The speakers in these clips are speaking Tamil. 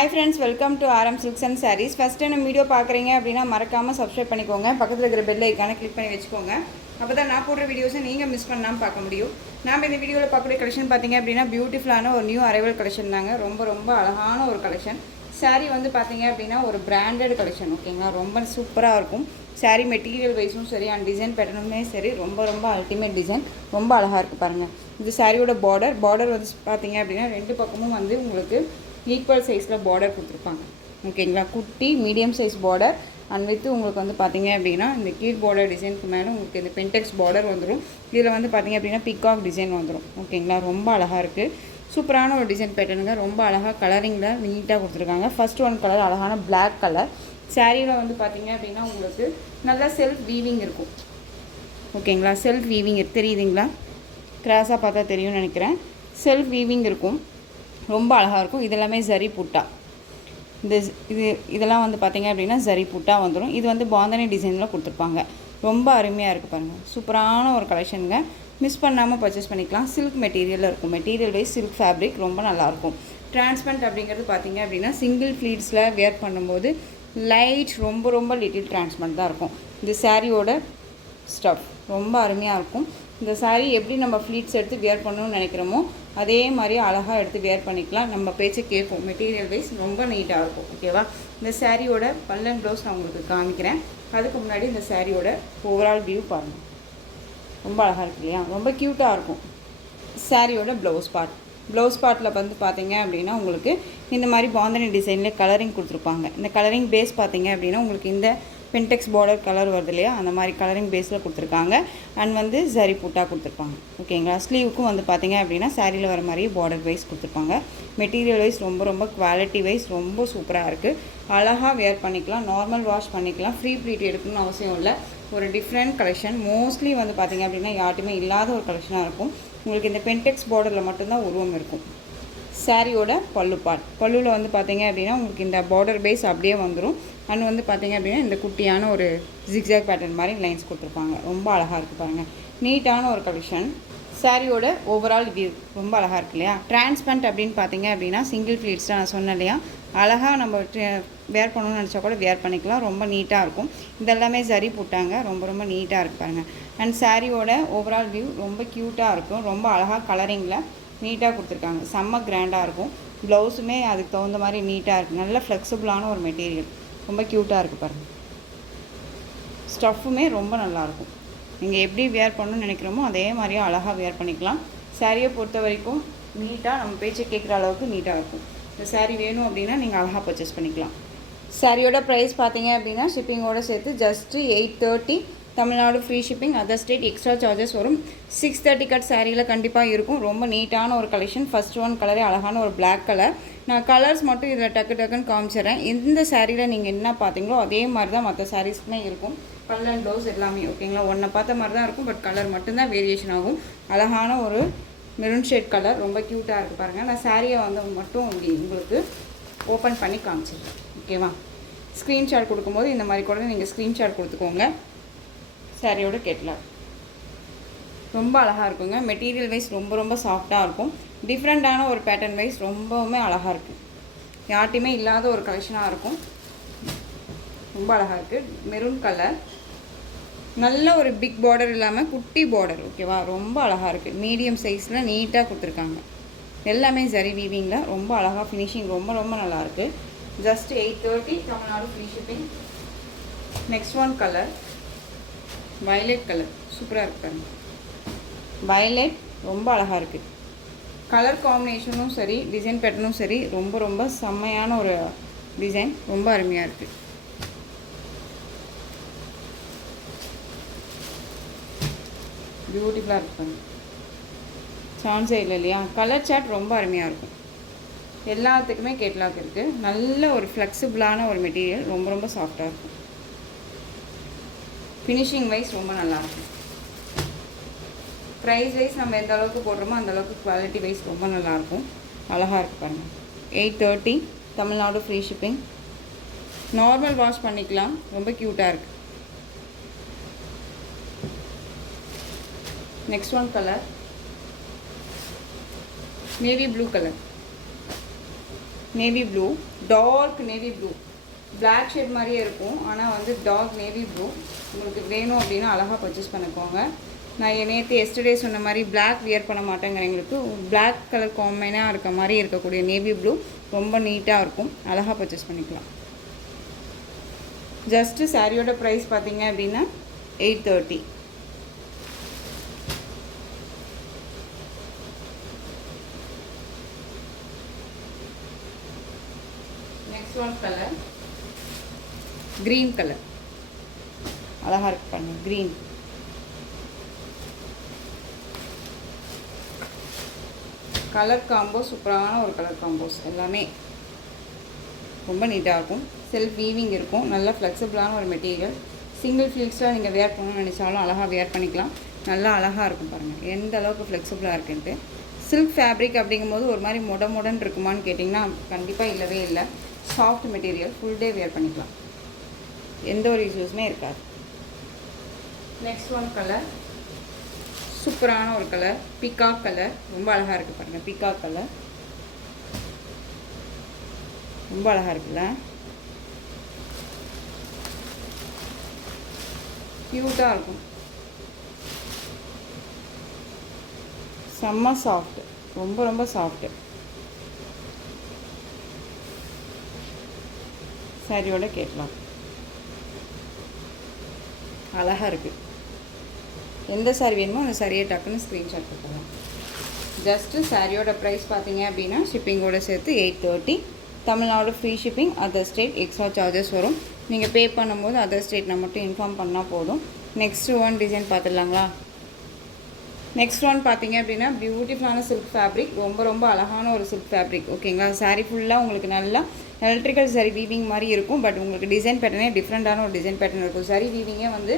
Hi friends, welcome to RM Silks and Sarees. First time video பார்க்குறீங்க அப்படின்னா மறக்காமல் சப்ஸ்கிரைப் பண்ணிக்கோங்க. பக்கத்தில் இருக்கிற பெல் ஐக்கானை கிளிக் பண்ணி வச்சுக்கோங்க. அப்போ தான் நான் போடுற வீடியோஸை நீங்கள் மிஸ் பண்ணாமல் பார்க்க முடியும். நாம் இந்த வீடியோவில் பார்க்கக்கூடிய கலெக்ஷன் பார்த்தீங்க அப்படின்னா பியூட்டிஃபுல்லான ஒரு நியூ அரைவல் கலெக்ஷன் தாங்க. ரொம்ப அழகான ஒரு கலெக்ஷன். சாரீ வந்து பார்த்தீங்க அப்படின்னா ஒரு பிராண்டட் கலெக்ஷன், ஓகேங்களா. ரொம்ப சூப்பராக இருக்கும். சாரீ மெட்டீரியல் வைஸும் சரி அண்ட் டிசைன் பேட்டர்னுமே சரி ரொம்ப அல்டிமேட் டிசைன். ரொம்ப அழகாக இருக்குது பாருங்கள். இது சாரியோட பார்டர் வந்து பார்த்தீங்க அப்படின்னா ரெண்டு பக்கமும் வந்து உங்களுக்கு ஈக்குவல் சைஸில் பார்டர் கொடுத்துருப்பாங்க, ஓகேங்களா. குட்டி medium size border and with உங்களுக்கு வந்து பார்த்தீங்க அப்படின்னா இந்த கீழ் பார்டர் டிசைனுக்கு மேலே உங்களுக்கு இந்த பென்டெக்ஸ் பார்டர் வந்துடும். இதில் வந்து பார்த்தீங்க அப்படின்னா பிகாக் டிசைன் வந்துடும், ஓகேங்களா. ரொம்ப அழகாக இருக்குது. சூப்பரான ஒரு டிசைன் பேட்டர்னுங்க. ரொம்ப அழகாக கலரிங்கில் நீட்டாக கொடுத்துருக்காங்க. ஃபர்ஸ்ட் ஒன் கலர் அழகான பிளாக் கலர். சாரியில் வந்து பார்த்தீங்க அப்படின்னா உங்களுக்கு நல்லா செல்ஃப் வீவிங் இருக்கும், ஓகேங்களா. செல்ஃப் வீவிங் தெரியுதுங்களா? கிராஸாக பார்த்தா தெரியும்னு நினைக்கிறேன். செல்ஃப் வீவிங் இருக்கும். ரொம்ப அழகாக இருக்கும். இதெல்லாமே ஜரி புட்டா. இதெல்லாம் வந்து பார்த்திங்க அப்படின்னா ஜரி புட்டா வந்துடும். இது வந்து பாந்தனி டிசைனில் கொடுத்துருப்பாங்க. ரொம்ப அருமையாக இருக்குது பாருங்கள். சூப்பரான ஒரு கலெக்ஷனுங்க. மிஸ் பண்ணாமல் பர்ச்சேஸ் பண்ணிக்கலாம். சில்க் மெட்டீரியலில் இருக்கும். மெட்டீரியல் வைஸ் சில்க் ஃபேப்ரிக் ரொம்ப நல்லாயிருக்கும். டிரான்ஸ்பரண்ட் அப்படிங்கிறது பார்த்திங்க அப்படின்னா சிங்கிள் ஃப்ளீட்ஸில் வேர் பண்ணும்போது லைட் ரொம்ப லிட்டில் டிரான்ஸ்பரண்ட் தான் இருக்கும். இந்த சாரியோட ஸ்டஃப் ரொம்ப அருமையாக இருக்கும். இந்த சாரீ எப்படி நம்ம ஃப்ளீட்ஸ் எடுத்து வேர் பண்ணணும்னு நினைக்கிறோமோ அதே மாதிரி அழகாக எடுத்து வேர் பண்ணிக்கலாம். நம்ம பேச்சை கேட்கும். மெட்டீரியல் வைஸ் ரொம்ப நீட்டாக இருக்கும், ஓகேவா. இந்த சாரியோட பல்லன் ப்ளவுஸ் நான் உங்களுக்கு காமிக்கிறேன். அதுக்கு முன்னாடி இந்த சாரியோட ஓவரால் வியூ பாருங்கள். ரொம்ப அழகாக இருக்கு இல்லையா? ரொம்ப க்யூட்டாக இருக்கும். சாரியோட ப்ளவுஸ் பார்ட்டில் வந்து பார்த்தீங்க அப்படின்னா உங்களுக்கு இந்த மாதிரி பாந்தனி டிசைனில் கலரிங் கொடுத்துருப்பாங்க. இந்த கலரிங் பேஸ் பார்த்தீங்க அப்படின்னா உங்களுக்கு இந்த பென்டெக்ஸ் பார்டர் கலர் வருது இல்லையா, அந்த மாதிரி கலரிங் பேஸில் கொடுத்துருக்காங்க. அண்ட் வந்து ஜரி புட்டா கொடுத்துருப்பாங்க, ஓகேங்களா. ஸ்லீவுக்கும் வந்து பார்த்தீங்க அப்படின்னா சாரியில் வர மாதிரியே பார்டர் வைஸ் கொடுத்துருப்பாங்க. மெட்டீரியல் வைஸ் ரொம்ப குவாலிட்டி வைஸ் ரொம்ப சூப்பராக இருக்குது. அழகாக வேர் பண்ணிக்கலாம். நார்மல் வாஷ் பண்ணிக்கலாம். ஃப்ரீ ப்ளீட் எடுக்கணும்னு அவசியம் இல்லை. ஒரு டிஃப்ரெண்ட் கலெக்ஷன். மோஸ்ட்லி வந்து பார்த்திங்க அப்படின்னா யார்ட்டுமே இல்லாத ஒரு கலெக்ஷனாக இருக்கும். உங்களுக்கு இந்த பென்டெக்ஸ் பார்டரில் மட்டும்தான் உருவம் இருக்கும். சாரியோட பல்லுவில் வந்து பார்த்தீங்க அப்படின்னா உங்களுக்கு இந்த பார்டர் பேஸ் அப்படியே வந்துடும். அண்ட் வந்து பார்த்தீங்க அப்படின்னா இந்த குட்டியான ஒரு ஜிக்ஸாக் பேட்டர்ன் மாதிரி லைன்ஸ் கொடுத்துருப்பாங்க. ரொம்ப அழகாக இருக்குது பாருங்கள். நீட்டான ஒரு கலெக்ஷன். சாரியோட ஓவரால் வியூ ரொம்ப அழகாக இருக்கு இல்லையா? டிரான்ஸ்பரண்ட் அப்படின்னு பார்த்தீங்க அப்படின்னா சிங்கிள் ஃப்ளீட்ஸ் தான் நான் சொன்னேன் இல்லையா, அழகாக நம்ம வேர் பண்ணணும்னு நினச்சா கூட வேர் பண்ணிக்கலாம். ரொம்ப நீட்டாக இருக்கும். இதெல்லாமே சரி போட்டாங்க. ரொம்ப நீட்டாக இருக்குது பாருங்கள். அண்ட் சாரியோட ஓவரால் வியூ ரொம்ப க்யூட்டாக இருக்கும். ரொம்ப அழகாக கலரிங்கில் நீட்டாக கொடுத்துருக்காங்க. செம்ம கிராண்டாக இருக்கும். ப்ளவுஸுமே அதுக்கு தகுந்த மாதிரி நீட்டாக இருக்குது. நல்ல ஃப்ளெக்சிபிளான ஒரு மெட்டீரியல். ரொம்ப க்யூட்டாக இருக்குது பாருங்கள். ஸ்டஃப்புமே ரொம்ப நல்லாயிருக்கும். நீங்கள் எப்படி வேர் பண்ணணும்னு நினைக்கிறோமோ அதே மாதிரியே அழகாக வேர் பண்ணிக்கலாம். சாரியை பொறுத்த வரைக்கும் நீட்டாக நம்ம பேச்சை கேட்குற அளவுக்கு நீட்டாக இருக்கும். இந்த சாரீ வேணும் அப்படின்னா நீங்கள் அழகாக பர்ச்சேஸ் பண்ணிக்கலாம். சாரியோட ப்ரைஸ் பார்த்தீங்க அப்படின்னா ஷிப்பிங்கோடு சேர்த்து just 830. Tamil Nadu free shipping. Other state extra charges வரும். 630 கட் சாரியில் கண்டிப்பாக இருக்கும். ரொம்ப நீட்டான ஒரு கலெக்ஷன். ஃபர்ஸ்ட் ஒன் கலரே அழகான ஒரு பிளாக் கலர். நான் கலர்ஸ் மட்டும் இதில் டக்குன்னு காமிச்சிடுறேன். எந்த சாரியில் நீங்கள் என்ன பார்த்தீங்களோ அதே மாதிரி தான் மற்ற சாரீஸ்க்குமே இருக்கும். பல்லன் ப்ளவுஸ் எல்லாமே ஓகேங்களா. ஒன்றை பார்த்த மாதிரி தான் இருக்கும். பட் கலர் மட்டும்தான் வேரியேஷன் ஆகும். அழகான ஒரு மெரூன் ஷேட் கலர். ரொம்ப க்யூட்டாக இருக்குது பாருங்கள். நான் சாரியை வந்து மட்டும் உங்களுக்கு ஓப்பன் பண்ணி காமிச்சிடுறேன், ஓகேவா. ஸ்க்ரீன்ஷாட் கொடுக்கும்போது இந்த மாதிரி கூட நீங்கள் ஸ்க்ரீன்ஷாட் கொடுத்துக்கோங்க. சாரியோட கேட்லாக் ரொம்ப அழகாக இருக்குங்க. மெட்டீரியல் வைஸ் ரொம்ப சாஃப்டாக இருக்கும். டிஃப்ரெண்ட்டான ஒரு பேட்டர்ன் வைஸ் ரொம்பவுமே அழகாக இருக்குது. யார்ட்டையுமே இல்லாத ஒரு கலெக்ஷனாக இருக்கும். ரொம்ப அழகாக இருக்குது. Maroon colour. நல்ல ஒரு பிக் பார்டர் இல்லாமல் குட்டி பார்டர், ஓகேவா. ரொம்ப அழகாக இருக்குது. மீடியம் சைஸில் நீட்டாக கொடுத்துருக்காங்க. எல்லாமே ஜரி வீவிங்கில் ரொம்ப அழகாக ஃபினிஷிங் ரொம்ப நல்லாயிருக்கு. Just 830. Tamil Nadu free shipping. Next one colour violet colour. சூப்பராக இருக்காங்க. வயலட் ரொம்ப அழகாக இருக்குது. கலர் காம்பினேஷனும் சரி டிசைன் பேட்டர்னும் சரி ரொம்ப செம்மையான ஒரு டிசைன். ரொம்ப அருமையாக இருக்குது. பியூட்டிஃபுல்லாக இருப்பாங்க. சான்ஸே இல்லை இல்லையா? கலர் சார்ட் ரொம்ப அருமையாக இருக்கும். எல்லாத்துக்குமே கேட்லாக் இருக்குது. நல்ல ஒரு ஃப்ளெக்சிபிளான ஒரு மெட்டீரியல். ரொம்ப சாஃப்டாக இருக்கும். ஃபினிஷிங் வைஸ் ரொம்ப நல்லாயிருக்கும். ப்ரைஸ் வைஸ் நம்ம எந்த அளவுக்கு போடுறோமோ அந்தளவுக்கு குவாலிட்டி வைஸ் ரொம்ப நல்லாயிருக்கும். அழகாக இருக்குது பாருங்கள். 830. Tamil Nadu free shipping. Normal wash பண்ணிக்கலாம். ரொம்ப க்யூட்டாக இருக்குது. Next one colour navy blue colour. Navy blue, dark navy blue, black shade மாதிரியே இருக்கும், ஆனால் வந்து டார்க் நேவி ப்ளூ. உங்களுக்கு வேணும் அப்படின்னா அழகாக பர்ச்சேஸ் பண்ணிக்கோங்க. நான் நேற்று எஸ்டர்டே சொன்ன மாதிரி பிளாக் வியர் பண்ண மாட்டேங்கிறவங்களுக்கு பிளாக் கலர் காம்பினாக இருக்க மாதிரி இருக்கக்கூடிய நேவி ப்ளூ ரொம்ப நீட்டாக இருக்கும், அழகாக பர்ச்சேஸ் பண்ணிக்கலாம். ஜஸ்ட்டு சாரியோட ப்ரைஸ் பார்த்தீங்க அப்படின்னா 830. Next one colour green colour, அழகாக இருக்கு பாருங்க. க்ரீன் கலர் காம்போ, சூப்பரான ஒரு கலர் காம்போஸ். எல்லாமே ரொம்ப நீட்டாக இருக்கும். செல்ஃப் வீவிங் இருக்கும், நல்லா ஃப்ளெக்சிபிளான ஒரு மெட்டீரியல். சிங்கிள் ஃபில்ஸாக நீங்கள் வேர் பண்ணணும்னு நினச்சாலும் அழகாக வேர் பண்ணிக்கலாம். நல்லா அழகாக இருக்கும் பாருங்கள் எந்த அளவுக்கு ஃப்ளெக்சிபிளாக இருக்குன்ட்டு. சில்க் ஃபேப்ரிக் அப்படிங்கும்போது ஒரு மாதிரி மொடன்னு இருக்குமான்னு கேட்டிங்கன்னா கண்டிப்பாக இல்லவே இல்லை. சாஃப்ட் மெட்டீரியல், ஃபுல் டே வேர் பண்ணிக்கலாம், எந்த ஒரு இஷ்யூஸுமே இருக்காது. நெக்ஸ்ட் ஒன் கலர் சூப்பரான ஒரு கலர், பீகாக் கலர். ரொம்ப அழகாக இருக்குது பாருங்கள். பீகாக் கலர் ரொம்ப அழகாக இருக்குல்ல, க்யூட்டாக இருக்கும், செம்ம சாஃப்ட், ரொம்ப ரொம்ப சாஃப்ட்டு. சாரியோட கேட்கலாம், அழகாக இருக்குது. எந்த சாரி வேணுமோ அந்த சாரியை டக்குன்னு ஸ்க்ரீன்ஷாட் கொடுக்கலாம். ஜஸ்ட்டு சாரியோட ப்ரைஸ் பார்த்தீங்க அப்படின்னா ஷிப்பிங்கோடு சேர்த்து 830. Tamil Nadu free shipping, other state extra charges வரும். நீங்கள் பே பண்ணும்போது அதர் ஸ்டேட்டில் மட்டும் இன்ஃபார்ம் பண்ணால் போதும். நெக்ஸ்ட் ஒன் டிசைன் பார்த்துடலாங்களா? நெக்ஸ்ட் ஒன் பார்த்தீங்க அப்படின்னா பியூட்டிஃபுல்லான சில்க் ஃபேப்ரிக், ரொம்ப ரொம்ப அழகான ஒரு சில்க் ஃபேப்ரிக். ஓகேங்களா? சாரீ ஃபுல்லாக உங்களுக்கு நல்லா எலக்ட்ரிக்கல் சாரி வீவிங் மாதிரி இருக்கும். பட் உங்களுக்கு டிசைன் பேட்டர்னே டிஃப்ரெண்ட்டான ஒரு டிசைன் பேட்டர்ன் இருக்கும். சாரி வீவிங்கே வந்து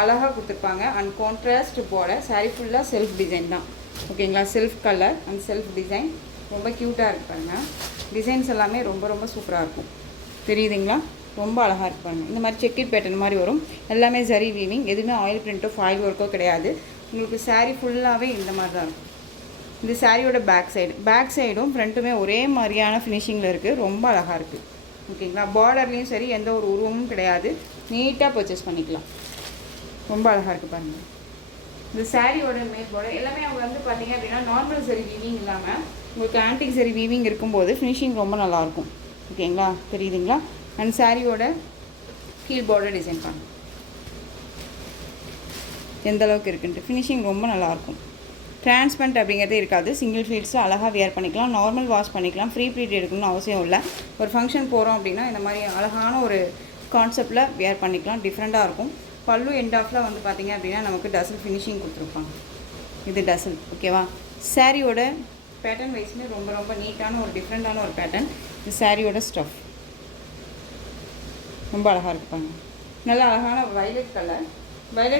அழகாக கொடுத்துருப்பாங்க. அண்ட் கான்ட்ராஸ்ட் போட சாரீ ஃபுல்லாக செல்ஃப் டிசைன் தான். ஓகேங்களா? Self colour and self design ரொம்ப க்யூட்டாக இருப்பாங்க. டிசைன்ஸ் எல்லாமே ரொம்ப ரொம்ப சூப்பராக இருக்கும். தெரியுதுங்களா? ரொம்ப அழகாக இருப்பாங்க. இந்த மாதிரி செக்கிட் பேட்டர்ன் மாதிரி வரும். எல்லாமே சரி வீவிங், எதுவுமே ஆயில் பிரிண்ட்டோ ஃபாயில் ஒர்க்கோ கிடையாது. உங்களுக்கு சாரீ ஃபுல்லாகவே இந்த மாதிரி தான் இருக்கும். இந்த சாரியோட பேக் சைடும் ஃப்ரண்ட்டுமே ஒரே மாதிரியான ஃபினிஷிங்கில் இருக்குது. ரொம்ப அழகாக இருக்குது. ஓகேங்களா? பார்டர்லேயும் சரி எந்த ஒரு உருவமும் கிடையாது. நீட்டாக பர்ச்சேஸ் பண்ணிக்கலாம். ரொம்ப அழகாக இருக்குது பாருங்கள். இந்த சாரியோட மேல் பார்டர் எல்லாமே அவங்க வந்து பார்த்தீங்க அப்படின்னா நார்மல் சரி வீவிங் இல்லாமல் உங்களுக்கு ஆன்டிக் சரி வீவிங் இருக்கும்போது ஃபினிஷிங் ரொம்ப நல்லாயிருக்கும். ஓகேங்களா? தெரியுதுங்களா? அண்ட் சாரியோட கீழ் பார்டர் டிசைன் பண்ணுங்க எந்த அளவுக்கு இருக்குன்ட்டு. ஃபினிஷிங் ரொம்ப நல்லாயிருக்கும். டிரான்ஸ்பரண்ட் அப்படிங்கிறதே இருக்காது. சிங்கிள் ஃபீல்ட்ஸு அழகாக வியர் பண்ணிக்கலாம். நார்மல் வாஷ் பண்ணிக்கலாம். ஃப்ரீ ப்ளீட் எடுக்கணும்னு அவசியம் இல்லை. ஒரு ஃபங்க்ஷன் போகிறோம் அப்படின்னா இந்த மாதிரி அழகான ஒரு கான்செப்டில் வியர் பண்ணிக்கலாம். டிஃப்ரெண்ட்டாக இருக்கும். பல்லு எண்ட் ஆஃபில் வந்து பார்த்திங்க அப்படின்னா நமக்கு டசல் ஃபினிஷிங் கொடுத்துருப்பாங்க. இது டசல். ஓகேவா? சாரியோட பேட்டர்ன் வைஸ்மே ரொம்ப ரொம்ப நீட்டான ஒரு டிஃப்ரெண்ட்டான ஒரு பேட்டர்ன். இந்த சாரியோட ஸ்டஃப் ரொம்ப அழகாக இருப்பாங்க. நல்லா அழகான வயலட்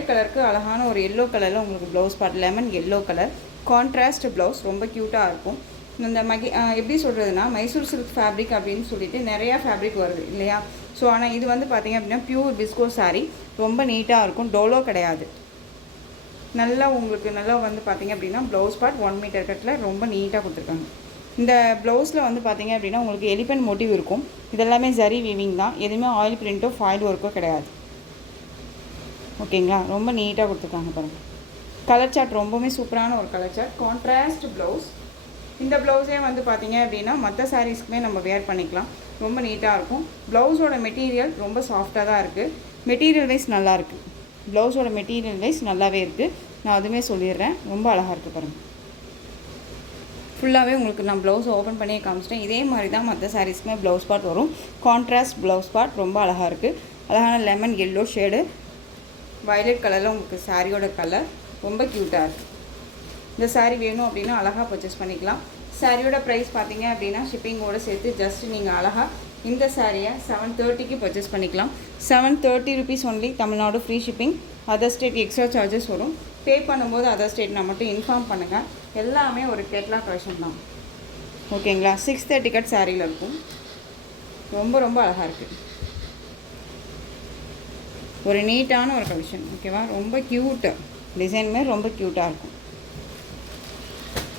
கலருக்கு அழகான ஒரு எல்லோ கலரில் உங்களுக்கு blouse part, lemon yellow colour contrast blouse ரொம்ப க்யூட்டாக இருக்கும். இந்த எப்படி சொல்கிறதுனா மைசூர் சில்க் ஃபேப்ரிக் அப்படின்னு சொல்லிட்டு நிறையா ஃபேப்ரிக் வருது இல்லையா? ஸோ ஆனால் இது வந்து பார்த்திங்க அப்படின்னா பியூர் விஸ்கோ சாரீ, ரொம்ப நீட்டாக இருக்கும். டோலோ கிடையாது. நல்லா உங்களுக்கு நல்லா வந்து பார்த்திங்க அப்படின்னா ப்ளவுஸ் பார்ட் 1 மீட்டர் கட்டில் ரொம்ப நீட்டாக கொடுத்துருக்காங்க. இந்த ப்ளவுஸில் வந்து பார்த்திங்க அப்படின்னா உங்களுக்கு எலிஃபென்ட் மோட்டிவ் இருக்கும். இதெல்லாமே ஜரி வீவிங் தான். எதுவுமே ஆயில் பிரிண்ட்டோ ஃபாயில் ஒர்க்கோ கிடையாது. ஓகேங்களா? ரொம்ப நீட்டாக கொடுத்துருக்காங்க பாருங்கள். கலர் சார்ட் ரொம்பவுமே சூப்பரான ஒரு கலர் சார்ட். Contrast blouse. இந்த ப்ளவுஸே வந்து பார்த்திங்க அப்படின்னா மற்ற சாரீஸ்க்குமே நம்ம வேர் பண்ணிக்கலாம். ரொம்ப நீட்டாக இருக்கும். ப்ளவுஸோட மெட்டீரியல் ரொம்ப சாஃப்டாக தான் இருக்குது. மெட்டீரியல் வைஸ் நல்லாயிருக்கு. ப்ளவுஸோட மெட்டீரியல் வைஸ் நல்லாவே இருக்குது. நான் அதுவுமே சொல்லிடுறேன். ரொம்ப அழகாக இருக்குது பாருங்கள். ஃபுல்லாகவே உங்களுக்கு நான் ப்ளவுஸ் ஓப்பன் பண்ணியே காமிச்சிட்டேன். இதே மாதிரி தான் மற்ற சாரீஸ்க்குமே ப்ளவுஸ் பார்ட் வரும். கான்ட்ராஸ்ட் ப்ளவுஸ் பார்ட் ரொம்ப அழகாக இருக்குது. அழகான லெமன் எல்லோ ஷேடு, வயலட் கலரில் உங்களுக்கு சாரியோட கலர் ரொம்ப க்யூட்டாக இருக்குது. இந்த சாரீ வேணும் அப்படின்னா அழகாக பர்ச்சேஸ் பண்ணிக்கலாம். சாரியோட ப்ரைஸ் பார்த்தீங்க அப்படின்னா ஷிப்பிங்கோடு சேர்த்து ஜஸ்ட் நீங்கள் அழகாக இந்த சாரியை 730க்கு பர்ச்சேஸ் பண்ணிக்கலாம். 730 rupees only. Tamil Nadu free shipping, other state extra charges வரும். பே பண்ணும்போது அதர் ஸ்டேட் நான் மட்டும் இன்ஃபார்ம் பண்ணுங்கள். எல்லாமே ஒரு கேட்லாக் கலெக்ஷன் தான். ஓகேங்களா? 630 கட் சாரியில் இருக்கும். ரொம்ப ரொம்ப அழகாக இருக்குது. ஒரு நீட்டான ஒரு கலெக்ஷன். ஓகேவா? ரொம்ப க்யூட்டு டிசைனுமே ரொம்ப க்யூட்டாக இருக்கும்.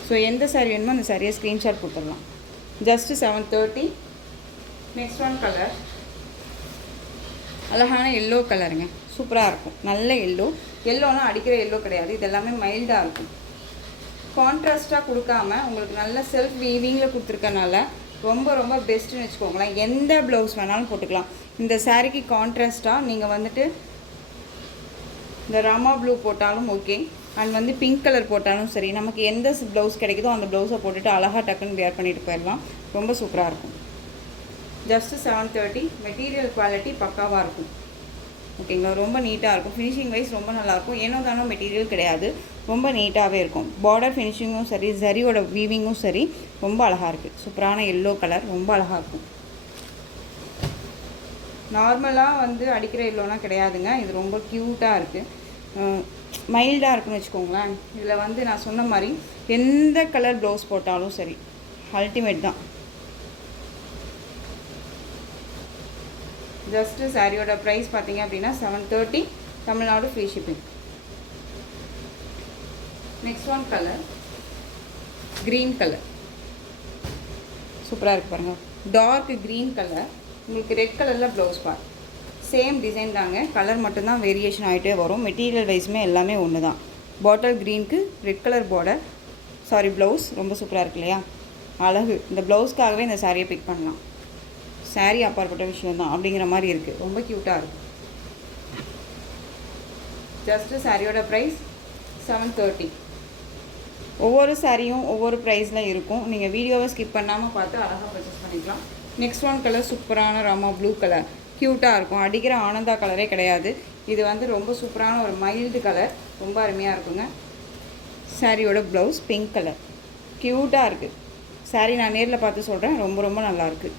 ஸோ எந்த சாரீ வேணுமோ அந்த சாரியை ஸ்க்ரீன்ஷாட் கொடுத்துடலாம். ஜஸ்ட்டு 730. நெக்ஸ்ட் ஒன் கலர் அழகான எல்லோ கலருங்க, சூப்பராக இருக்கும். நல்ல எல்லோனா அடிக்கிற எல்லோ கிடையாது, இது எல்லாமே மைல்டாக இருக்கும். கான்ட்ராஸ்ட்டாக கொடுக்காம உங்களுக்கு நல்ல செல்ஃப் வீவிங்கில் கொடுத்துருக்கனால ரொம்ப ரொம்ப பெஸ்ட்டுன்னு வச்சுக்கோங்களேன். எந்த ப்ளவுஸ் வேணாலும் போட்டுக்கலாம். இந்த சாரீக்கு கான்ட்ராஸ்ட்டாக நீங்கள் வந்துட்டு இந்த ராமா ப்ளூ போட்டாலும் ஓகே, அண்ட் வந்து பிங்க் கலர் போட்டாலும் சரி, நமக்கு எந்த ப்ளவுஸ் கிடைக்குதோ அந்த ப்ளவுஸை போட்டுட்டு அழகாக டக்குன்னு வேர் பண்ணிட்டு போயிடலாம். ரொம்ப சூப்பராக இருக்கும். ஜஸ்ட்டு 730. மெட்டீரியல் குவாலிட்டி பக்காவாக இருக்கும். ஓகேங்களா, ரொம்ப நீட்டாக இருக்கும். ஃபினிஷிங் வைஸ் ரொம்ப நல்லாயிருக்கும். ஏனோ தானோ மெட்டீரியல் கிடையாது, ரொம்ப நீட்டாகவே இருக்கும். பார்டர் ஃபினிஷிங்கும் சரி, சரியோட வீவிங்கும் சரி, ரொம்ப அழகாக இருக்குது. சூப்பரான எல்லோ கலர், ரொம்ப அழகாக இருக்கும். நார்மலாக வந்து அடிக்கிற எல்லோனா கிடையாதுங்க, இது ரொம்ப க்யூட்டாக இருக்குது, மைல்டாக இருக்குன்னு வச்சுக்கோங்களேன். இதில் வந்து நான் சொன்ன மாதிரி எந்த கலர் ப்ளவுஸ் போட்டாலும் சரி அல்டிமேட் தான். ஜஸ்ட்டு சாரியோட ப்ரைஸ் பார்த்தீங்க அப்படின்னா 730, Tamil Nadu free shipping. Next one colour green colour, சூப்பராக இருக்குது பாருங்கள். டார்க் க்ரீன் கலர், உங்களுக்கு ரெட் கலரில் ப்ளவுஸ் பார்ட். சேம் டிசைன் தாங்க, கலர் மட்டும்தான் வேரியேஷன் ஆகிட்டே வரும். மெட்டீரியல் வைஸுமே எல்லாமே ஒன்று தான். பாட்டில் க்ரீனுக்கு red colour border, sari blouse ரொம்ப சூப்பராக இருக்கு இல்லையா, அழகு. இந்த ப்ளவுஸ்க்காகவே இந்த சாரியை பிக் பண்ணலாம். சாரீ அப்பாற்பட்ட விஷயம் தான் அப்படிங்கிற மாதிரி இருக்குது, ரொம்ப க்யூட்டாக இருக்குது. ஜஸ்ட்டு சாரியோட ப்ரைஸ் 730. ஒவ்வொரு சாரியும் ஒவ்வொரு ப்ரைஸில் இருக்கும். நீங்கள் வீடியோவை ஸ்கிப் பண்ணாமல் பார்த்து அழகாக பர்ச்சேஸ் பண்ணிக்கலாம். நெக்ஸ்ட் ஒன் கலர் சூப்பரான ராமா ப்ளூ கலர், க்யூட்டாக இருக்கும். அடிக்கிற ஆனந்தா கலரே கிடையாது, இது வந்து ரொம்ப சூப்பரான ஒரு மைல்டு கலர், ரொம்ப அருமையாக இருக்குங்க. சாரியோட ப்ளவுஸ் பிங்க் கலர், க்யூட்டாக இருக்குது. சாரீ நான் நேரில் பார்த்து சொல்கிறேன், ரொம்ப ரொம்ப நல்லாயிருக்கு.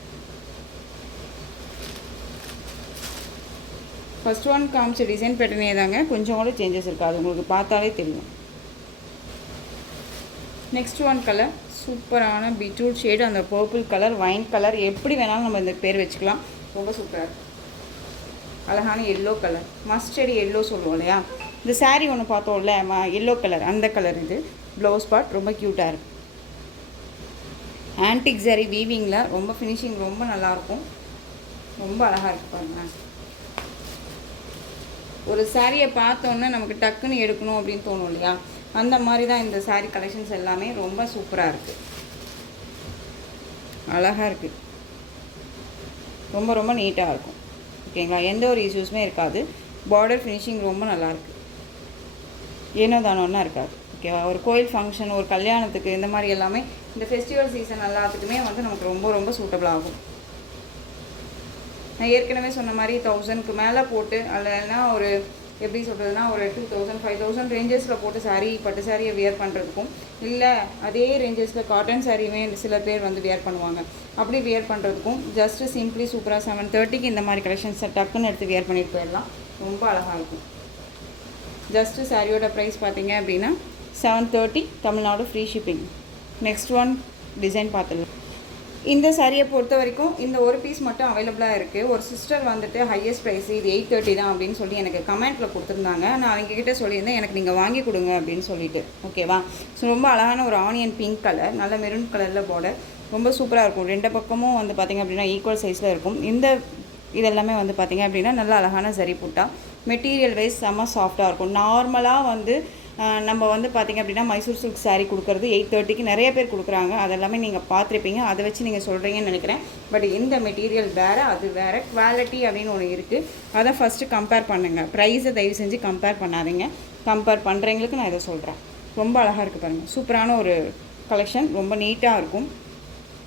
ஃபஸ்ட் ஒன் காமிச்ச டிசைன் பேட்டர்னே தாங்க, கொஞ்சம் கூட சேஞ்சஸ் இருக்காது, உங்களுக்கு பார்த்தாலே தெரியும். நெக்ஸ்ட் ஒன் கலர் சூப்பரான பீட்ரூட் ஷேடு, அந்த பர்பிள் கலர், வைன் கலர், எப்படி வேணாலும் நம்ம இந்த பேர் வச்சுக்கலாம். ரொம்ப சூப்பராக இருக்குது. அழகான எல்லோ கலர், மஸ்டர்டு எல்லோ சொல்லுவோம் இல்லையா, இந்த சாரீ ஒன்று பார்த்தோம்ல எல்லோ கலர், அந்த கலர் இது. ப்ளவுஸ் பார்ட் ரொம்ப க்யூட்டாக இருக்குது. ஆன்டிக் சாரீ வீவிங்கில் ரொம்ப ஃபினிஷிங் ரொம்ப நல்லாயிருக்கும், ரொம்ப அழகாக இருக்குது பாருங்கள். ஒரு சாரியை பார்த்தோன்னே நமக்கு டக்குன்னு எடுக்கணும் அப்படின்னு தோணும் இல்லையா, அந்த மாதிரி தான் இந்த சாரீ கலெக்ஷன்ஸ் எல்லாமே ரொம்ப சூப்பராக இருக்குது, அழகாக இருக்குது, ரொம்ப ரொம்ப நீட்டாக இருக்கும். ஓகேங்களா, எந்த ஒரு இஷ்யூஸுமே இருக்காது. பார்டர் ஃபினிஷிங் ரொம்ப நல்லாயிருக்கு, ஏனோ தானோன்னா இருக்காது. ஓகேவா, ஒரு கோயில் ஃபங்க்ஷன், ஒரு கல்யாணத்துக்கு, இந்த மாதிரி எல்லாமே இந்த ஃபெஸ்டிவல் சீசன் எல்லாத்துக்குமே வந்து நமக்கு ரொம்ப ரொம்ப சூட்டபிள் ஆகும். நான் ஏற்கனவே சொன்ன மாதிரி 1000க்கு மேலே போட்டு இல்லைன்னா ஒரு எப்படி சொல்கிறதுனா ஒரு 2000 5000 ரேஞ்சஸில் போட்டு சாரீ பட்டு சாரியை வியர் பண்ணுறதுக்கும், இல்லை அதே ரேஞ்சஸில் காட்டன் சாரியுமே சில பேர் வந்து வியர் பண்ணுவாங்க, அப்படி வியர் பண்ணுறதுக்கும் ஜஸ்ட்டு சிம்பிளி சூப்பராக 730க்கு இந்த மாதிரி கலெக்ஷன்ஸை டக்குன்னு எடுத்து வியர் பண்ணிட்டு போயிடலாம். ரொம்ப அழகாக இருக்கும். ஜஸ்ட்டு சாரியோட ப்ரைஸ் பார்த்தீங்க அப்படின்னா 730, Tamil Nadu free shipping. Next one design பார்த்துடலாம். இந்த சாரியை பொறுத்த வரைக்கும் இந்த ஒரு பீஸ் மட்டும் அவைலபிளாக இருக்குது. ஒரு சிஸ்டர் வந்துட்டு ஹையஸ்ட் ப்ரைஸ் இது 830 தான் அப்படின்னு சொல்லி எனக்கு கமெண்ட்டில் கொடுத்துருந்தாங்க. நான் அவங்கக்கிட்ட சொல்லியிருந்தேன் எனக்கு நீங்கள் வாங்கி கொடுங்க அப்படின்னு சொல்லிட்டு. ஓகேவா, ஸோ ரொம்ப அழகான ஒரு ஆனியன் பிங்க் கலர், நல்ல மெரூன் கலரில் பார்டர், ரொம்ப சூப்பராக இருக்கும். ரெண்டு பக்கமும் வந்து பார்த்திங்க அப்படின்னா ஈக்குவல் சைஸில் இருக்கும். இந்த இதெல்லாமே வந்து பார்த்திங்க அப்படின்னா நல்ல அழகான சரி புட்டா, மெட்டீரியல் வைஸ் செம்ம சாஃப்டாக இருக்கும். நார்மலாக வந்து நம்ம வந்து பார்த்திங்க அப்படின்னா மைசூர் சில்க் சாரீ கொடுக்குறது 830க்கு நிறைய பேர் கொடுக்குறாங்க, அதெல்லாமே நீங்கள் பார்த்துருப்பீங்க, அதை வச்சு நீங்கள் சொல்கிறீங்கன்னு நினைக்கிறேன். பட் இந்த மெட்டீரியல் வேறு, அது வேறு, குவாலிட்டி அப்படின்னு ஒன்று இருக்குது, அதை ஃபஸ்ட்டு கம்பேர் பண்ணுங்கள். ப்ரைஸை தயவு செஞ்சு கம்பேர் பண்ணாதீங்க. கம்பேர் பண்ணுறவங்களுக்கு நான் இதை சொல்கிறேன். ரொம்ப அழகாக இருக்குது பாருங்கள், சூப்பரான ஒரு கலெக்ஷன், ரொம்ப நீட்டாக இருக்கும்,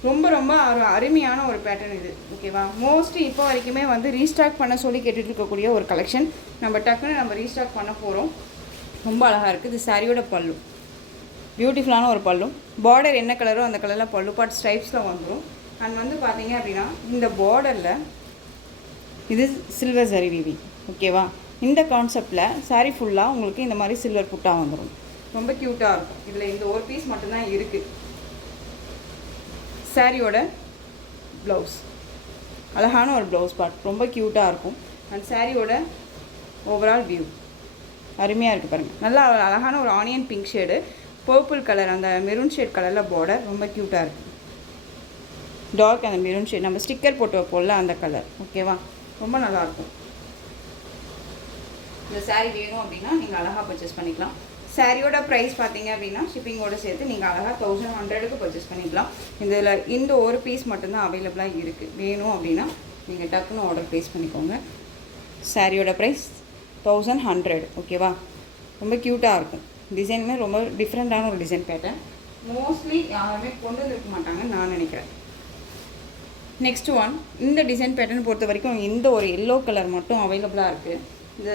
ரொம்ப ரொம்ப ஒரு அருமையான ஒரு பேட்டர்ன் இது. ஓகேவா, மோஸ்ட்லி இப்போ வரைக்குமே வந்து ரீஸ்டாக் பண்ண சொல்லி கேட்டுட்டு இருக்கக்கூடிய ஒரு கலெக்ஷன், நம்ம டக்குன்னு நம்ம ரீஸ்டாக் பண்ண போகிறோம். ரொம்ப அழகாக இருக்குது. இது சாரியோட பல்லு, பியூட்டிஃபுல்லான ஒரு பல்லு. பார்டர் என்ன கலரோ அந்த கலரில் பல்லு பார்ட் ஸ்ட்ரைப்ஸில் வந்துடும். அண்ட் வந்து பார்த்தீங்க அப்படின்னா இந்த பார்டரில் இது சில்வர் சரி வீவிங். ஓகேவா, இந்த கான்செப்டில் சாரீ ஃபுல்லாக உங்களுக்கு இந்த மாதிரி சில்வர் புட்டா வந்துடும், ரொம்ப க்யூட்டாக இருக்கும். இதில் இந்த ஒரு பீஸ் மட்டும்தான் இருக்குது. சாரியோட ப்ளவுஸ் அழகான ஒரு ப்ளவுஸ் பார்ட், ரொம்ப க்யூட்டாக இருக்கும். அண்ட் சாரியோட ஓவரால் வியூ அருமையாக இருக்குது பாருங்கள். நல்லா அழகான ஒரு onion pink shade, purple colour, அந்த மெரூன் ஷேட் கலரில் பார்டர், ரொம்ப க்யூட்டாக இருக்குது. டார்க் அந்த மெரூன் ஷேட் நம்ம ஸ்டிக்கர் போட்டு வைப்போம்ல அந்த கலர். ஓகேவா, ரொம்ப நல்லாயிருக்கும். இந்த சாரீ வேணும் அப்படின்னா நீங்கள் அழகாக பர்ச்சேஸ் பண்ணிக்கலாம். சாரியோட ப்ரைஸ் பார்த்தீங்க அப்படின்னா ஷிப்பிங்கோடு சேர்த்து நீங்கள் அழகாக 1100க்கு பர்ச்சேஸ் பண்ணிக்கலாம். இதில் இந்த ஒரு பீஸ் மட்டும்தான் அவைலபிளாக இருக்குது. வேணும் அப்படின்னா நீங்கள் டக்குன்னு ஆர்டர் ப்ளேஸ் பண்ணிக்கோங்க. சாரியோட ப்ரைஸ் 1100. ஓகேவா, ரொம்ப க்யூட்டாக இருக்கும். டிசைனுமே ரொம்ப டிஃப்ரெண்ட்டான ஒரு டிசைன் பேட்டர்ன். மோஸ்ட்லி யாருமே கொண்டு வந்துருக்க மாட்டாங்கன்னு நான் நினைக்கிறேன். நெக்ஸ்ட் ஒன், இந்த டிசைன் பேட்டர்ன் பொறுத்த வரைக்கும் இந்த ஒரு எல்லோ கலர் மட்டும் அவைலபிளாக இருக்குது. இந்த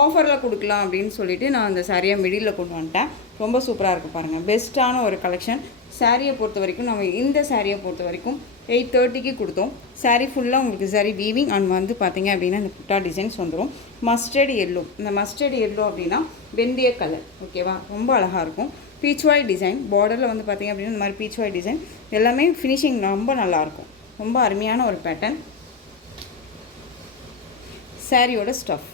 ஆஃபரில் கொடுக்கலாம் அப்படின்னு சொல்லிட்டு நான் அந்த சாரியை மிடில் கொண்டு வந்துட்டேன். ரொம்ப சூப்பராக இருக்குது பாருங்கள். பெஸ்ட்டான ஒரு கலெக்ஷன். சாரியை பொறுத்த வரைக்கும் நம்ம இந்த சாரியை பொறுத்த வரைக்கும் 830க்கு கொடுத்தோம். சாரீ ஃபுல்லாக உங்களுக்கு சாரி வீவிங் அண்ட் வந்து பார்த்திங்க அப்படின்னா இந்த புட்டா டிசைன்ஸ் வந்துடும். மஸ்டர்ட் எல்லோ, இந்த மஸ்டர்ட் எல்லோ அப்படின்னா வெந்தய கலர். ஓகேவா, ரொம்ப அழகாக இருக்கும். பீச்வாய் டிசைன் பார்டரில் வந்து பார்த்திங்க அப்படின்னா இந்த மாதிரி பீச்வாய் டிசைன் எல்லாமே ஃபினிஷிங் ரொம்ப நல்லாயிருக்கும். ரொம்ப அருமையான ஒரு பேட்டர்ன். சாரியோட ஸ்டஃப்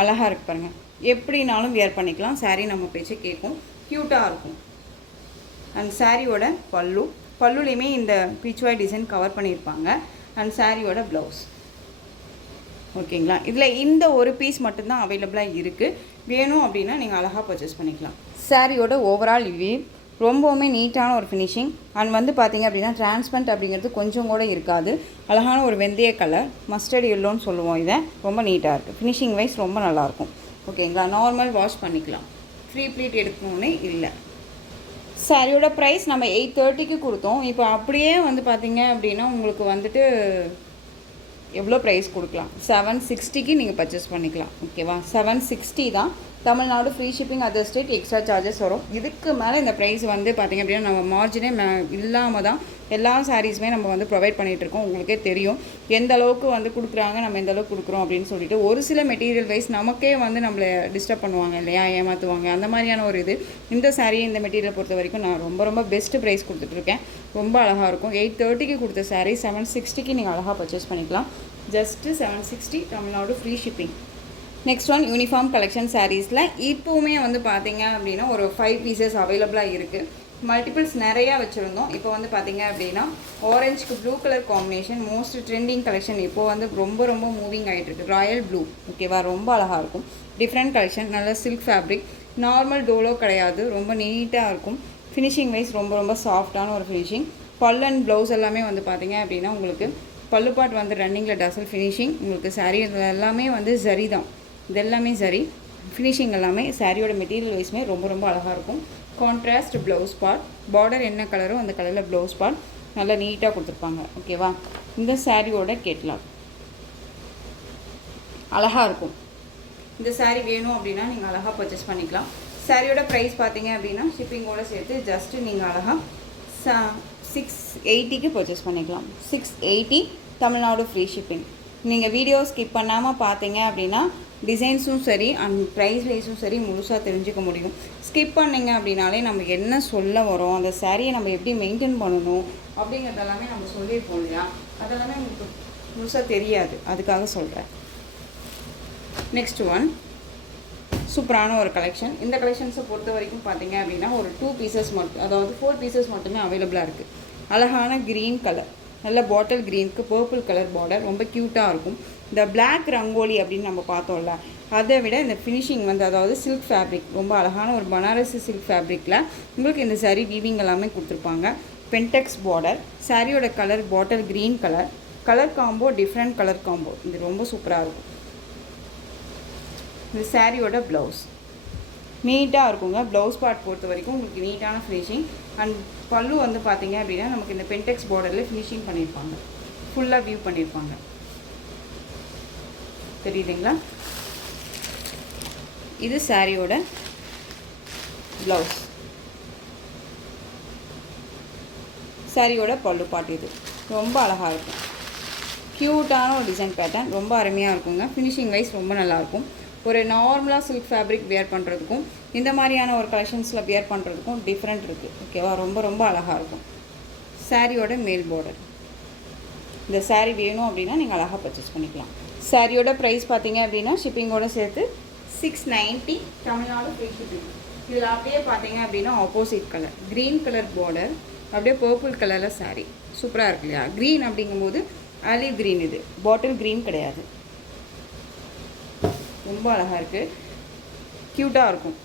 அழகாக இருக்கு பாருங்கள். எப்படினாலும் வியர் பண்ணிக்கலாம். சாரீ நம்ம பேச்சு கேட்கும், க்யூட்டாக இருக்கும். அண்ட் சாரியோட பல்லுலேயுமே இந்த பீச்வாய் டிசைன் கவர் பண்ணியிருப்பாங்க. அண்ட் சாரியோட ப்ளவுஸ். ஓகேங்களா, இதில் இந்த ஒரு பீஸ் மட்டும்தான் அவைலபிளாக இருக்குது. வேணும் அப்படின்னா நீங்கள் அழகாக பர்ச்சேஸ் பண்ணிக்கலாம். சாரியோட ஓவரால் வியூ ரொம்பவுமே நீட்டான ஒரு ஃபினிஷிங். அண்ட் வந்து பார்த்திங்க அப்படின்னா டிரான்ஸ்பரண்ட் அப்படிங்கிறது கொஞ்சம் கூட இருக்காது. அழகான ஒரு வெந்தய கலர், மஸ்டர்ட் எல்லோன்னு சொல்லுவோம். இதை ரொம்ப நீட்டாக இருக்குது. ஃபினிஷிங் வைஸ் ரொம்ப நல்லாயிருக்கும். ஓகேங்களா, நார்மல் வாஷ் பண்ணிக்கலாம். ஃப்ரீ ப்ளீட் எடுக்கணுன்னே இல்லை. சாரியோட ப்ரைஸ் நம்ம 830க்கு கொடுத்தோம். இப்போ அப்படியே வந்து பார்த்திங்க அப்படின்னா உங்களுக்கு வந்துட்டு எவ்வளோ ப்ரைஸ் கொடுக்கலாம், 760க்கு நீங்கள் பர்ச்சேஸ் பண்ணிக்கலாம். ஓகேவா, 760 தான். Tamil Nadu free shipping, other state extra charges வரும். இதுக்கு மேலே இந்த ப்ரைஸ் வந்து பார்த்திங்க அப்படின்னா நம்ம மார்ஜினே இல்லாமல் தான் எல்லா சாரீஸுமே நம்ம வந்து ப்ரொவைட் பண்ணிகிட்ருக்கோம். உங்களுக்கே தெரியும் எந்த அளவுக்கு வந்து கொடுக்குறாங்க, நம்ம எந்த அளவுக்கு கொடுக்குறோம் அப்படின்னு சொல்லிட்டு. ஒரு சில மெட்டீரியல் வைஸ் நமக்கே வந்து நம்மளை டிஸ்டர்ப் பண்ணுவாங்க இல்லையா, ஏமாற்றுவாங்க. அந்த மாதிரியான ஒரு இது. இந்த சாரீ இந்த மெட்டீரியல் பொறுத்த வரைக்கும் நான் ரொம்ப ரொம்ப பெஸ்ட்டு ப்ரைஸ் கொடுத்துட்ருக்கேன். ரொம்ப அழகாக இருக்கும். 830க்கு கொடுத்த சாரீ 760க்கு நீங்கள் அழகாக பர்ச்சேஸ் பண்ணிக்கலாம். Just 760, Tamil Nadu free shipping. Next one, uniform collection சாரீஸில் இப்போவுமே வந்து பார்த்தீங்க அப்படின்னா ஒரு 5 பீசஸ் அவைலபிளாக இருக்குது. மல்டிபிள்ஸ் நிறையா வச்சுருந்தோம். இப்போ வந்து பார்த்தீங்க அப்படின்னா ஆரஞ்சுக்கு blue colour combination most trending collection. இப்போ வந்து ரொம்ப ரொம்ப மூவிங் ஆகிட்டுருக்கு. Royal blue. ஓகேவா, ரொம்ப அழகாக இருக்கும். Different collection. நல்ல சில்க் ஃபேப்ரிக். நார்மல் டோலோ கிடையாது. ரொம்ப நீட்டாக இருக்கும். ஃபினிஷிங் வைஸ் ரொம்ப ரொம்ப சாஃப்டான ஒரு ஃபினிஷிங். பல் அண்ட் ப்ளவுஸ் எல்லாமே வந்து பார்த்தீங்க அப்படின்னா உங்களுக்கு பல்லு பாட் வந்து ரன்னிங்கில் டசல் ஃபினிஷிங். உங்களுக்கு சாரீ எல்லாமே வந்து ஜரி தான். இது எல்லாமே சரி. ஃபினிஷிங் எல்லாமே சாரியோட மெட்டீரியல் வைஸுமே ரொம்ப ரொம்ப அழகாக இருக்கும். Contrast blouse part. பார்டர் என்ன கலரோ அந்த கலரில் ப்ளவுஸ் பார்ட் நல்லா நீட்டாக கொடுத்துருப்பாங்க. ஓகேவா, இந்த சாரியோட கேட்லாக் அழகாக இருக்கும். இந்த சாரீ வேணும் அப்படின்னா நீங்கள் அழகாக பர்ச்சேஸ் பண்ணிக்கலாம். சாரியோட ப்ரைஸ் பார்த்தீங்க அப்படின்னா ஷிப்பிங்கோடு சேர்த்து ஜஸ்ட்டு நீங்கள் அழகாக 680க்கு பர்ச்சேஸ் பண்ணிக்கலாம். 680, தமிழ்நாடு ஃப்ரீ ஷிப்பிங். நீங்கள் வீடியோ ஸ்கிப் பண்ணாமல் பார்த்தீங்க அப்படின்னா டிசைன்ஸும் சரி அண்ட் ப்ரைஸ் வைஸும் சரி முழுசாக தெரிஞ்சுக்க முடியும். ஸ்கிப் பண்ணிங்க அப்படின்னாலே நம்ம என்ன சொல்ல வரோம், அந்த சாரியை நம்ம எப்படி மெயின்டைன் பண்ணணும் அப்படிங்கிறதெல்லாமே நம்ம சொல்லியிருப்போம் இல்லையா, அதெல்லாமே உங்களுக்கு முழுசாக தெரியாது. அதுக்காக சொல்கிறேன். நெக்ஸ்ட் ஒன், சூப்பரான ஒரு கலெக்ஷன். இந்த கலெக்ஷன்ஸை பொறுத்த வரைக்கும் பார்த்தீங்க அப்படின்னா ஒரு 2 பீசஸ் மட்டும், அதாவது 4 பீசஸ் மட்டுமே அவைலபிளாக இருக்குது. அழகான க்ரீன் கலர், நல்ல பாட்டில் க்ரீனுக்கு பர்பிள் கலர் பார்டர், ரொம்ப க்யூட்டாக இருக்கும். இந்த பிளாக் ரங்கோலி அப்படின்னு நம்ம பார்த்தோம்ல, அதை விட இந்த ஃபினிஷிங் வந்து அதாவது சில்க் ஃபேப்ரிக், ரொம்ப அழகான ஒரு பனாரசி சில்க் ஃபேப்ரிக்கில் உங்களுக்கு இந்த சாரீ வீவிங் எல்லாமே கொடுத்துருப்பாங்க. பென்டெக்ஸ் பார்டர். சாரியோட colour bottle green colour. Colour combo different colour combo. இது ரொம்ப சூப்பராக இருக்கும். இந்த சாரியோட ப்ளவுஸ் நீட்டாக இருக்குங்க. ப்ளவுஸ் பார்ட் பொறுத்த வரைக்கும் உங்களுக்கு நீட்டான ஃபினிஷிங். அண்ட் பல்லு வந்து பார்த்தீங்க அப்படின்னா நமக்கு இந்த பென்டெக்ஸ் பார்டரில் ஃபினிஷிங் பண்ணியிருப்பாங்க. ஃபுல்லாக வியூ பண்ணியிருப்பாங்க. தெரியுதுங்களா? இது சாரியோட ப்ளவுஸ். சாரியோட பல்லு பாட்டு. இது ரொம்ப அழகாக இருக்கும். க்யூட்டான ஒரு டிசைன் பேட்டர்ன். ரொம்ப அருமையாக இருக்குங்க. ஃபினிஷிங் வைஸ் ரொம்ப நல்லாயிருக்கும். ஒரு நார்மலாக சில்க் ஃபேப்ரிக் வியர் பண்ணுறதுக்கும் இந்த மாதிரியான ஒரு கலெக்ஷன்ஸில் வியர் பண்ணுறதுக்கும் டிஃப்ரெண்ட் இருக்குது. ஓகேவா, ரொம்ப ரொம்ப அழகாக இருக்கும். சாரியோட மேல் பார்டர். இந்த சாரீ வேணும் அப்படின்னா நீங்கள் அழகாக பர்ச்சேஸ் பண்ணிக்கலாம். சாரியோட ப்ரைஸ் பார்த்தீங்க அப்படின்னா ஷிப்பிங்கோடு சேர்த்து 690, தமிழ்நாடு ஃப்ரீ ஷிப்பிங். இதில் அப்படியே பார்த்தீங்க அப்படின்னா opposite colour green colour border, அப்படியே பர்பிள் கலரில் சாரீ சூப்பராக இருக்கு இல்லையா? க்ரீன் அப்படிங்கும்போது ஆலிவ் க்ரீன், இது பாட்டில் க்ரீன் கிடையாது. ரொம்ப அழகாக இருக்குது, க்யூட்டாக இருக்கும்.